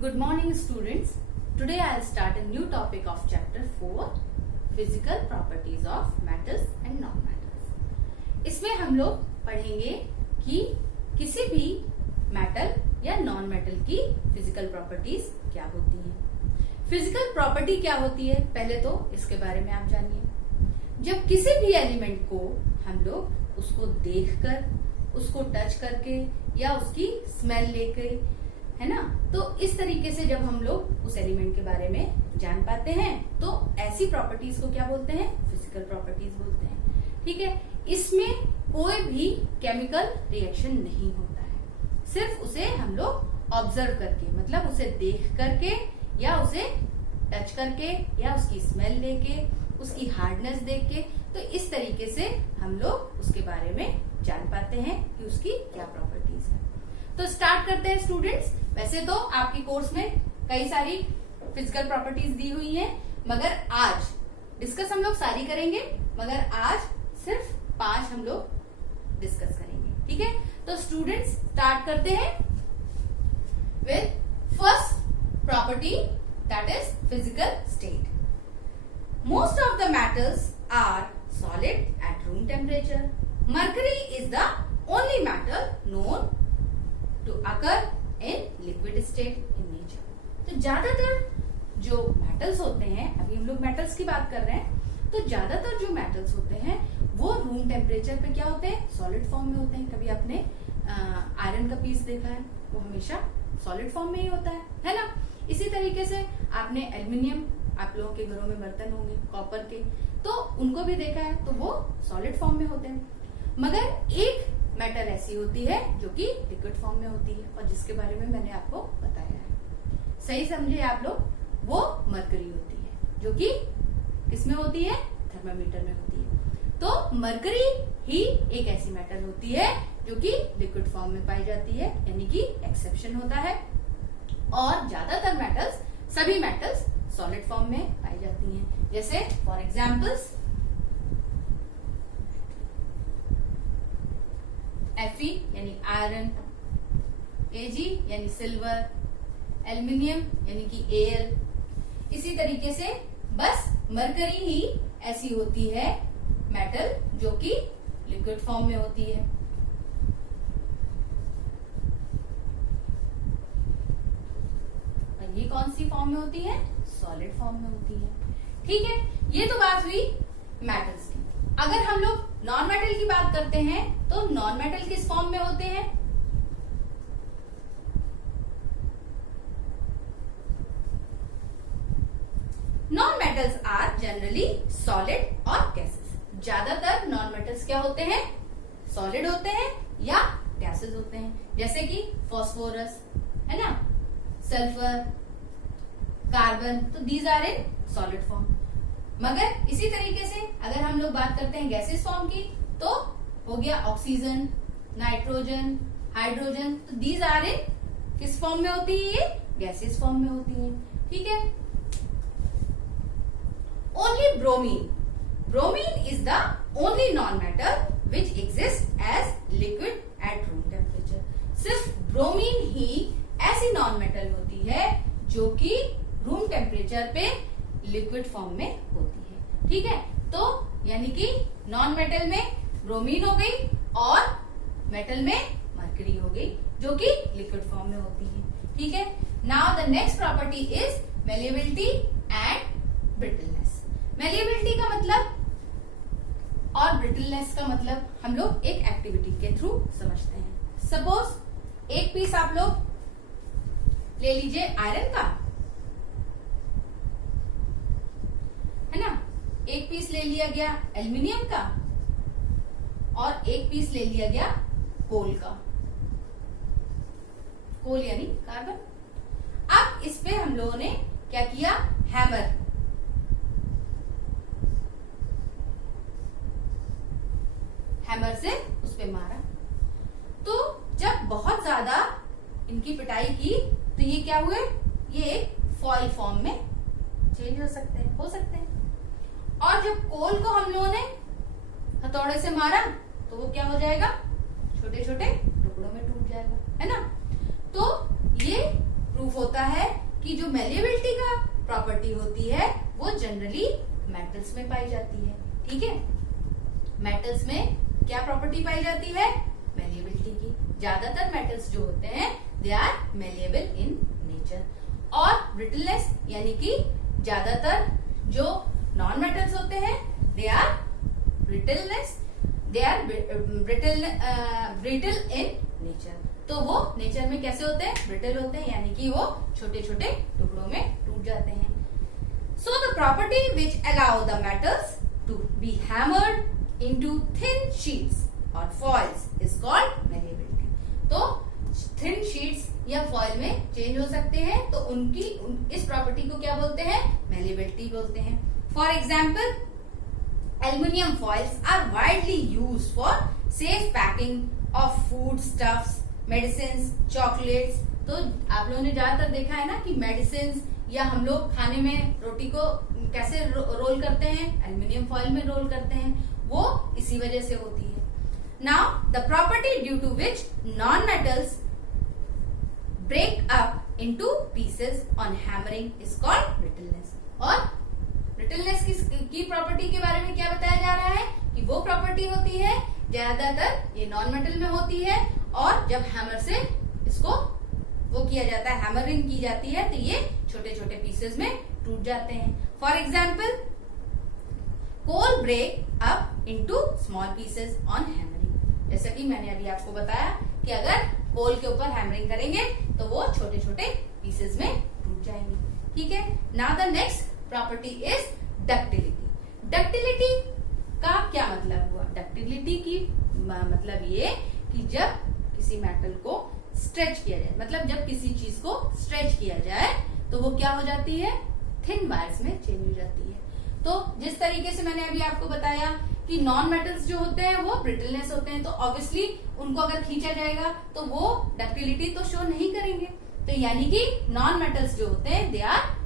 Good morning students. Today I'll start a new topic of chapter 4 Physical Properties of Metals and Non-Metals. इसमें हम लोग पढ़ेंगे कि किसी भी मेटल या नॉन मेटल की फिजिकल प्रॉपर्टीज क्या होती हैं। फिजिकल प्रॉपर्टी क्या होती है पहले तो इसके बारे में आप जानिए। जब किसी भी एलिमेंट को हम लोग उसको देखकर, उसको टच करके या उसकी स्मेल लेके, है ना, तो इस तरीके से जब हम लोग उस एलिमेंट के बारे में जान पाते हैं तो ऐसी प्रॉपर्टीज को क्या बोलते हैं? फिजिकल प्रॉपर्टीज बोलते हैं। ठीक है, इसमें कोई भी केमिकल रिएक्शन नहीं होता है, सिर्फ उसे हम लोग ऑब्जर्व करके, मतलब उसे देख करके या उसे टच करके या उसकी स्मेल लेके, उसकी हार्डनेस देख के, तो इस तरीके से हम लोग उसके बारे में जान पाते हैं कि उसकी क्या प्रॉपर्टीज है। तो स्टार्ट करते हैं स्टूडेंट्स। वैसे तो आपके कोर्स में कई सारी फिजिकल प्रॉपर्टीज दी हुई हैं, मगर आज डिस्कस हम लोग सारी करेंगे, मगर आज सिर्फ 5 हम लोग डिस्कस करेंगे। ठीक है, तो स्टूडेंट्स स्टार्ट करते हैं with first property, that is physical state. Most of the metals are solid at room temperature. Mercury is the only metal known to occur in liquid state in nature. तो ज्यादातर जो metals होते हैं, अभी हम लोग मेटल्स की बात कर रहे हैं, तो ज्यादातर जो मेटल्स होते हैं वो रूम टेम्परेचर पे क्या होते हैं? सॉलिड फॉर्म में होते हैं। कभी आपने आयरन का पीस देखा है, वो हमेशा सॉलिड फॉर्म में ही होता है ना। इसी तरीके से आपने एल्यूमिनियम, आप लोगों के घरों में बर्तन होंगे कॉपर के, तो उनको भी देखा है, तो वो सॉलिड फॉर्म में होते हैं। मगर एक मेटल ऐसी होती है जो कि लिक्विड फॉर्म में होती है, और जिसके बारे में मैंने आपको बताया है, सही समझे आप लोग, वो मरकरी होती है, जो कि किसमें होती है? थर्मामीटर में होती है। तो मरकरी ही एक ऐसी मेटल होती है जो कि लिक्विड फॉर्म में पाई जाती है, यानी कि एक्सेप्शन होता है, और ज्यादातर मेटल्स, सभी मेटल्स सॉलिड फॉर्म में पाई जाती हैं। जैसे फॉर एग्जाम्पल्स Fe यानी आयरन, Ag यानी सिल्वर, एल्यूमिनियम यानी कि एयर। इसी तरीके से बस मरकरी ही ऐसी होती है मेटल जो कि लिक्विड फॉर्म में होती है। और ये कौन सी फॉर्म में होती है? सॉलिड फॉर्म में होती है। ठीक है, ये तो बात हुई मेटल्स की। अगर हम लोग नॉन मेटल की बात करते हैं तो नॉन मेटल किस फॉर्म में होते हैं? Non metals are generally solid और गैसेस। ज्यादातर नॉन मेटल्स क्या होते हैं? सॉलिड होते हैं या गैसेस होते हैं, जैसे कि फॉस्फोरस, है ना, सल्फर, कार्बन, तो these are in solid form. मगर इसी तरीके से अगर हम लोग बात करते हैं गैसेस फॉर्म की, तो हो गया ऑक्सीजन, नाइट्रोजन, हाइड्रोजन, तो दीज आर इन किस फॉर्म में होती है? ये गैसेस फॉर्म में होती है। ठीक है, only bromine, bromine is the only non metal which exist as liquid at room temperature. सिर्फ ब्रोमीन ही ऐसी नॉन मेटल होती है जो कि रूम टेम्परेचर पे लिक्विड फॉर्म में होती है। ठीक है, तो यानी कि नॉन मेटल में ब्रोमीन हो गई और मेटल में मरकरी हो गई, जो कि लिक्विड फॉर्म में होती है। ठीक है, now the next property is malleability and brittleness. Malleability का मतलब और ब्रिटलनेस का मतलब हम लोग एक एक्टिविटी के थ्रू समझते हैं। सपोज एक पीस आप लोग ले लीजिए आयरन का, है ना, एक पीस ले लिया गया एल्यूमिनियम का, और एक पीस ले लिया गया कोल का। कोल यानी कार्बन। अब इस पे हम लोगों ने क्या किया? हैमर, हैमर से उस पे मारा। तो जब बहुत ज्यादा इनकी पिटाई की तो ये क्या हुए? ये एक फॉइल फॉर्म में चेंज हो सकते हैं। और जब कोल को हम लोगों ने हथौड़े से मारा तो वो क्या हो जाएगा? छोटे छोटे टुकड़ों में टूट जाएगा, है ना। तो ये प्रूफ होता है कि जो मेलिएबिलिटी का प्रॉपर्टी होती है वो जनरली मेटल्स में पाई जाती है। ठीक है, मेटल्स में क्या प्रॉपर्टी पाई जाती है? मेलिएबिलिटी की। ज्यादातर मेटल्स जो होते हैं they are malleable in nature. और ब्रिटलनेस यानी कि ज्यादातर जो नॉन मेटल्स होते हैं they are brittleness, they are brittle in nature. तो वो नेचर में कैसे होते हैं? ब्रिटल होते हैं, यानी कि वो छोटे छोटे टुकड़ों में टूट जाते हैं। So the property which allow the metals to be hammered into thin sheets और फॉइल्स इज कॉल्ड मेलिएबिलिटी। तो थिन शीट्स या फॉइल में चेंज हो सकते हैं, तो उनकी इस प्रॉपर्टी को क्या बोलते हैं? मेलिएबिलिटी बोलते हैं। For example, aluminium foils are widely used for safe packing of food stuffs, medicine, chocolates. तो आप लोगों ने ज्यादातर देखा है ना कि मेडिसिन या हम लोग खाने में रोटी को कैसे रोल करते हैं? एल्युमिनियम फॉइल में रोल करते हैं, वो इसी वजह से होती है। Now the property due to which non metals break up into pieces on hammering is called brittleness। और brittleness की प्रॉपर्टी के बारे में क्या बताया जा रहा है कि वो प्रॉपर्टी होती है ज्यादातर ये नॉन मेटल में होती है, और जब हैमर से इसको वो किया जाता है, हैमरिंग की जाती है, तो ये छोटे छोटे पीसेस में टूट जाते हैं। For example, coal break up into small pieces on hammering. जैसा कि मैंने अभी आपको बताया कि अगर कोल के ऊपर हैमरिंग करेंगे तो वो छोटे छोटे पीसेस में टूट जाएंगे। ठीक है, now the next property is ductility. Ductility का क्या मतलब हुआ? डक्टिलिटी की मतलब ये कि जब किसी मेटल को स्ट्रेच किया जाए, मतलब जब किसी चीज को स्ट्रेच किया जाए तो वो क्या हो जाती है? थिन वायर्स में चेंज हो जाती है। तो जिस तरीके से मैंने अभी आपको बताया कि नॉन मेटल्स जो होते हैं वो ब्रिटलनेस होते हैं, तो ऑब्वियसली उनको अगर खींचा जाएगा तो वो डक्टिलिटी तो शो नहीं करेंगे। तो यानी कि नॉन मेटल्स जो होते हैं दे आर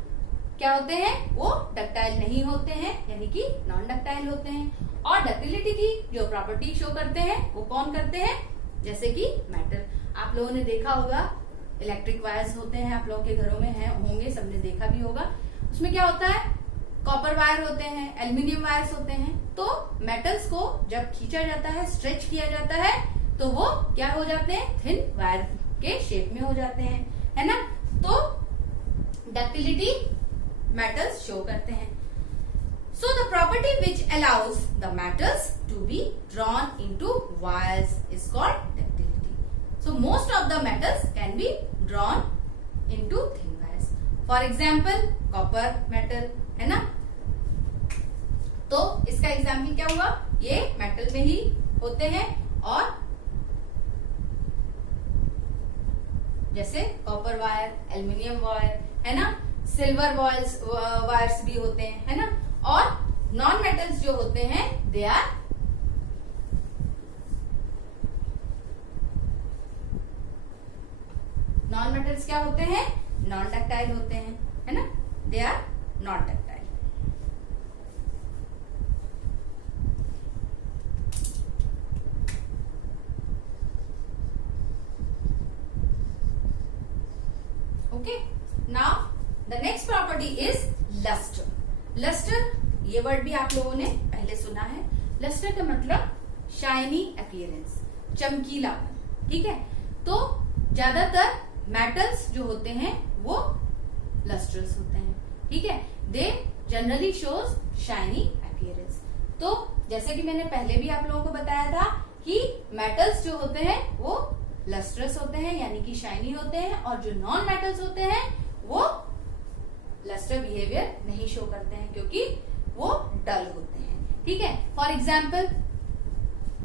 क्या होते हैं? वो डक्टाइल नहीं होते हैं, यानी कि नॉन डक्टाइल होते हैं। और डक्टिलिटी की जो प्रॉपर्टी शो करते हैं वो कौन करते हैं? जैसे कि मेटल। आप लोगों ने देखा होगा इलेक्ट्रिक वायर्स होते हैं, आप लोगों के घरों में है होंगे, सबने देखा भी होगा। उसमें क्या होता है? कॉपर वायर होते हैं, एल्युमिनियम वायर्स होते हैं। तो मेटल्स को जब खींचा जाता है, स्ट्रेच किया जाता है, तो वो क्या हो जाते हैं? थिन वायर के शेप में हो जाते हैं, है ना। तो डक्टिलिटी मेटल्स शो करते हैं। So the property which allows the metals to be drawn into wires is called ductility. So most of the metals can be drawn into thin wires. For example, copper metal, है ना। तो इसका example क्या हुआ? ये metal में ही होते हैं, और जैसे कॉपर वायर, एल्युमिनियम वायर, है ना, सिल्वर वायर्स भी होते हैं, है ना। और नॉन मेटल्स जो होते हैं दे आर नॉन मेटल्स क्या होते हैं? नॉन डक्टाइल होते हैं, है ना, they are not ductile. Okay, now the next property is lustre. Lustre ये वर्ड भी आप लोगों ने पहले सुना है। लस्टर का मतलब शाइनी अपीयरेंस, चमकीलापन। ठीक है, तो ज्यादातर मेटल्स जो होते हैं वो लस्टर्स होते हैं। ठीक है, they generally shows shiny appearance. तो जैसे कि मैंने पहले भी आप लोगों को बताया था कि मेटल्स जो होते हैं वो लस्ट्रस होते हैं, यानी कि शाइनी होते हैं, और जो नॉन मेटल्स होते हैं वो लस्टर बिहेवियर नहीं शो करते हैं, क्योंकि वो डल होते हैं। ठीक है, फॉर एग्जाम्पल,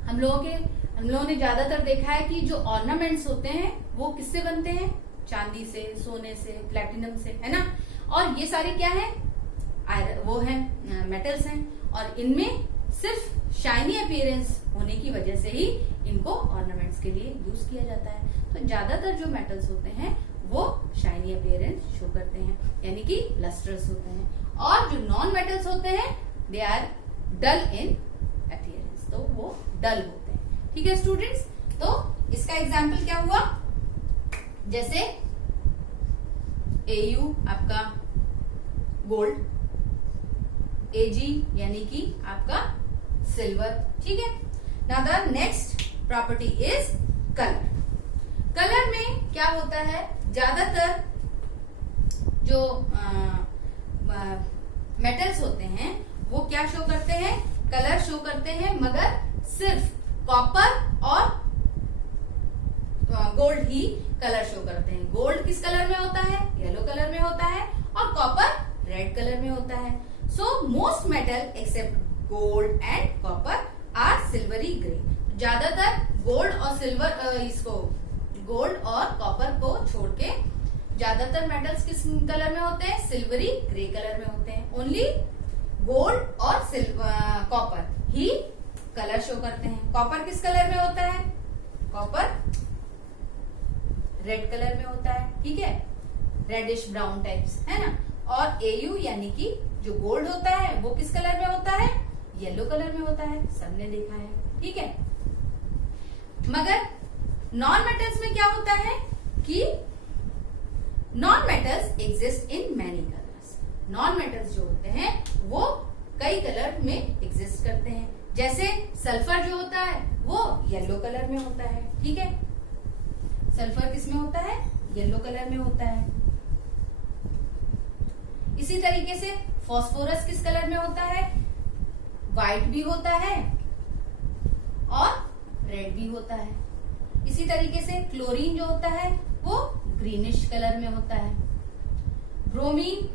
हम लोगों ने ज्यादातर देखा है कि जो ऑर्नामेंट्स होते हैं वो किससे बनते हैं? चांदी से, सोने से, प्लेटिनम से, है ना। और ये सारे क्या है? वो है मेटल्स हैं, और इनमें सिर्फ शाइनी अपीयरेंस होने की वजह से ही इनको ऑर्नामेंट्स के लिए यूज किया जाता है। तो ज्यादातर जो मेटल्स होते हैं वो शाइनी अपीयरेंस शो करते हैं, यानी कि लस्टर्स होते हैं। और जो नॉन मेटल्स होते हैं they are dull in appearance, तो वो डल होते हैं। ठीक है स्टूडेंट्स, तो इसका एग्जाम्पल क्या हुआ? जैसे AU आपका गोल्ड, AG यानी कि आपका सिल्वर, ठीक है। Now the next property is colour. Colour में क्या होता है, ज्यादातर जो मेटल्स होते हैं वो क्या शो करते हैं, कलर शो करते हैं, मगर सिर्फ कॉपर और गोल्ड ही कलर शो करते हैं। गोल्ड किस कलर में होता है, येलो कलर में होता है, और कॉपर रेड कलर में होता है। So most metal except gold and copper are silvery grey. ज्यादातर गोल्ड और सिल्वर गोल्ड और कॉपर को छोड़ के ज्यादातर मेटल्स किस कलर में होते हैं, सिल्वरी ग्रे कलर में होते हैं। ओनली गोल्ड और कॉपर ही कलर शो करते हैं। कॉपर किस कलर में होता है, कॉपर रेड कलर में होता है, ठीक है, रेडिश ब्राउन टाइप्स, है ना। और AU यानी कि जो गोल्ड होता है वो किस कलर में होता है, येलो कलर में होता है, सबने देखा है, ठीक है। मगर नॉन मेटल्स में क्या होता है कि non metals exist in many colours. Non metals जो होते हैं वो कई कलर में एग्जिस्ट करते हैं। जैसे सल्फर जो होता है वो येलो कलर में होता है, ठीक है। सल्फर किस में होता है, येलो कलर में होता है। इसी तरीके से फास्फोरस किस कलर में होता है, व्हाइट भी होता है और रेड भी होता है। इसी तरीके से क्लोरीन जो होता है वो ग्रीनिश कलर में होता है। ब्रोमीन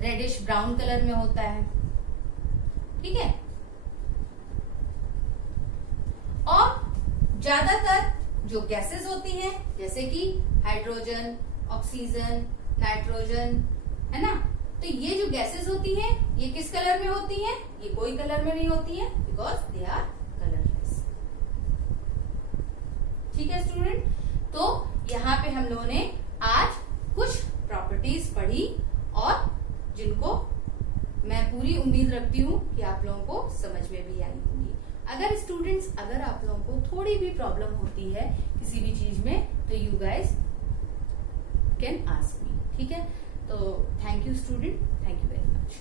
रेडिश ब्राउन कलर में होता है, ठीक है। और ज्यादातर जो गैसेस होती हैं जैसे कि हाइड्रोजन, ऑक्सीजन, नाइट्रोजन, है ना, तो ये जो गैसेस होती हैं ये किस कलर में होती हैं, ये कोई कलर में नहीं होती हैं, बिकॉज दे आर कलरलेस, ठीक है स्टूडेंट। तो यहाँ पे हम लोगों ने आज कुछ प्रॉपर्टीज पढ़ी और जिनको मैं पूरी उम्मीद रखती हूँ कि आप लोगों को समझ में भी आई होंगी। अगर आप लोगों को थोड़ी भी प्रॉब्लम होती है किसी भी चीज में तो you guys can ask me, ठीक है। तो thank you student, thank you very much.